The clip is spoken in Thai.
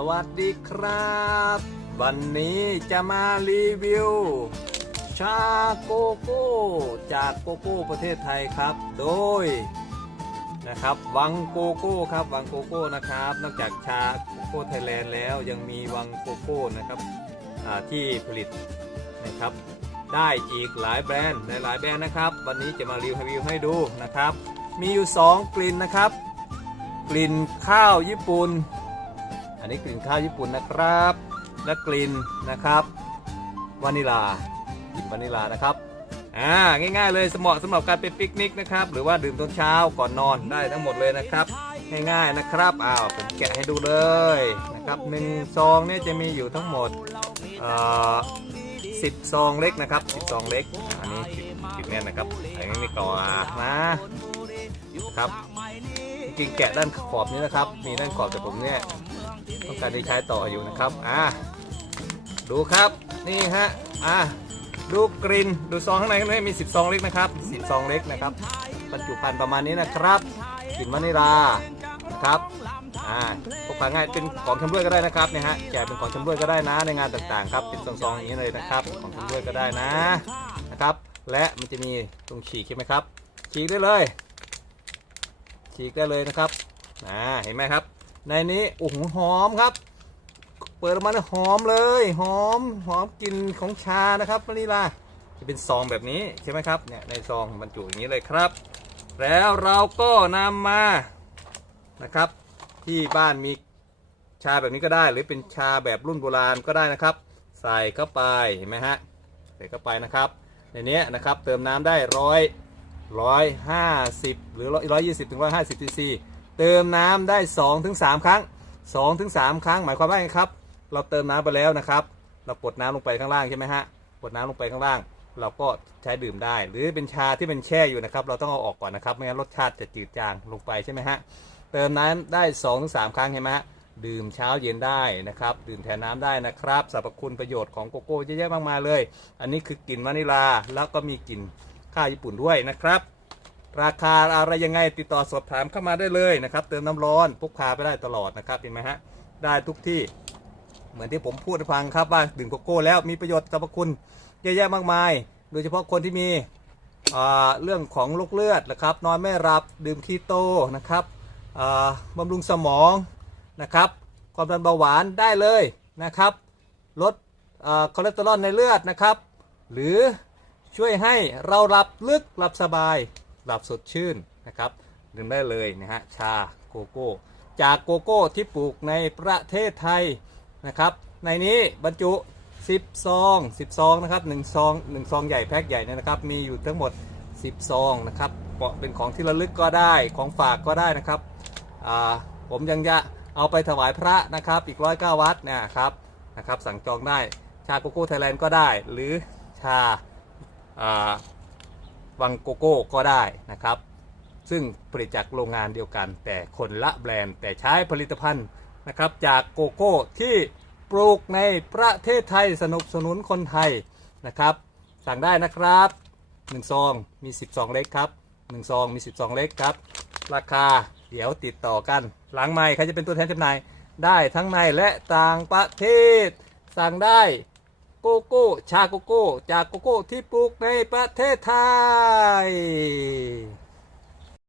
สวัสดีครับ วันนี้จะมารีวิว ชาโกโก้ จากโกโก้ประเทศไทยครับ โดยนะครับวังโกโก้ครับวังโกโก้นะครับ นอกจากชาโกโก้ไทยแลนด์แล้วยังมีวังโกโก้นะครับที่ผลิตนะครับ ได้อีกหลายแบรนด์หลายแบรนด์นะครับ วันนี้จะมารีวิวให้ดูนะครับ มีอยู่ 2 กลิ่นนะครับ กลิ่นข้าวญี่ปุ่น นนี้กลิ่นข้าวญี่ปุ่นนะครับ และกลิ่นนะครับวานิลากลิ่นวานิลานะครับอ่าง่ายๆเลยเหมาะสำหรับการไปปิกนิกนะครับหรือว่าดื่มตอนเช้าก่อนนอนได้ทั้งหมดเลยนะครับง่ายๆนะครับอ้าวผมแกะให้ดูเลยนะครับหนึ่งซองเนี่ยจะมีอยู่ทั้งหมดเอ่อสิบซองเล็กนะครับสิบซองเล็กอันนี้ปิดปิดแน่นนะครับอันนี้มีกรอกนะครับจริงแกะด้านขอบนี้นะครับ มีด้านขอบแต่ผมเนี่ย ต้องการที่ใช้ต่ออยู่นะครับอ่าดูครับนี่ฮะอ่าดูกลิ่นดูซองข้างในข้างในมี10ซองเล็กนะครับ10ซองเล็กนะครับบรรจุภัณฑ์ประมาณนี้นะครับกลิ่นวานิลานะครับอ่าพกพาง่ายเป็นของชำร่วยก็ได้นะครับเนี่ยฮะแจกเป็นของชำร่วยก็ได้นะในงานต่างๆครับเป็นซองๆอย่างนี้เลยนะครับ ของชำร่วยก็ได้นะนะครับ และมันจะมีตรงฉีกใช่ไหมครับฉีกได้เลยฉีกได้เลยนะครับอ่าเห็นไหมครับ ในนี้โอ้โหหอมครับ เปิดออกมาเนี่ยหอมเลยหอมหอมกลิ่นของชานะครับวานิลาจะเป็นซองแบบนี้ใช่ไหมครับเนี่ยในซองบรรจุอย่างนี้เลยครับ แล้วเราก็นำมานะครับ ที่บ้านมีชาแบบนี้ก็ได้ หรือเป็นชาแบบรุ่นโบราณก็ได้นะครับ ใส่เข้าไปเห็นไหมฮะใส่เข้าไปนะครับในนี้นะครับเติมน้ำได้ร้อยร้อยห้าสิบหรือร้อยยี่สิบถึงร้อยห้าสิบซีซี เติมน้ำได้2-3ถึงสครั้ง2-3ถึงสครั้ง หมายความว่าไงครับ เราเติมน้ำไปแล้วนะครับ เราปดน้ำลงไปข้างล่างใช่ไหมฮะปดน้ำลงไปข้างล่าง เราก็ใช้ดื่มได้ หรือเป็นชาที่เป็นแช่อยู่นะครับ เราต้องเอาออกก่อนนะครับ ไม่งั้นรสชาติจะจืดจางลงไปใช่ไหมฮะเติมน้ำได้2-3ถึงสครั้งใช่ไหมฮะดื่มเช้าเย็นได้นะครับ ดื่มแทนน้ำได้นะครับสรรพคุณประโยชน์ของโกโก้เยอะแยะมากมายเลย อันนี้คือกลิ่นวานิลาแล้วก็มีกลิ่นข้าวญี่ปุ่นด้วยนะครับ ราคาอะไรยังไงติดต่อสอบถามเข้ามาได้เลยนะครับ เติมน้ำร้อนพกพาไปได้ตลอดนะครับเห็นไหมฮะได้ทุกที่เหมือนที่ผมพูดให้ฟังครับว่าดื่มโกโก้แล้วมีประโยชน์สรรพคุณเยอะแยะมากมาย โดยเฉพาะคนที่มีเรื่องของโรคเลือดนะครับนอนไม่หลับดื่มคีโตนะครับอ่าบำรุงสมองนะครับความดันเบาหวานได้เลยนะครับลดคอเลสเตอรอลในเลือดนะครับ หรือช่วยให้เราหลับลึกหลับสบาย หลับสดชื่นนะครับดื่มได้เลยนะฮะชาโกโก้ จากโกโก้ที่ปลูกในประเทศไทยนะครับ ในนี้บรรจุ 10 ซอง 10 ซองนะครับ1ซอง1ซองใหญ่แพ็คใหญ่เนี่ยนะครับ มีอยู่ทั้งหมด 10 ซองนะครับเป็นของที่ระลึกก็ได้ของฝากก็ได้นะครับผมยังจะเอาไปถวายพระนะครับ อีกร้อยเก้าวัดนะครับนะครับ สั่งจองได้ชาโกโก้ไทยแลนด์ก็ได้ หรือชา วังโกโก้ก็ได้นะครับ ซึ่งผลิตจากโรงงานเดียวกัน แต่คนละแบรนด์แต่ใช้ผลิตภัณฑ์นะครับจากโกโก้ที่ปลูกในประเทศไทยสนับสนุนคนไทยนะครับ สั่งได้นะครับ1ซองมี10ซองเล็กครับ1ซองมี10ซองเล็กครับ ราคาเดี๋ยวติดต่อกัน หลังใหม่ใครจะเป็นตัวแทนจำหน่ายได้ทั้งในและต่างประเทศ สั่งได้ โกโก้ ชาโกโก้ จากโกโก้ที่ปลูกในประเทศไทย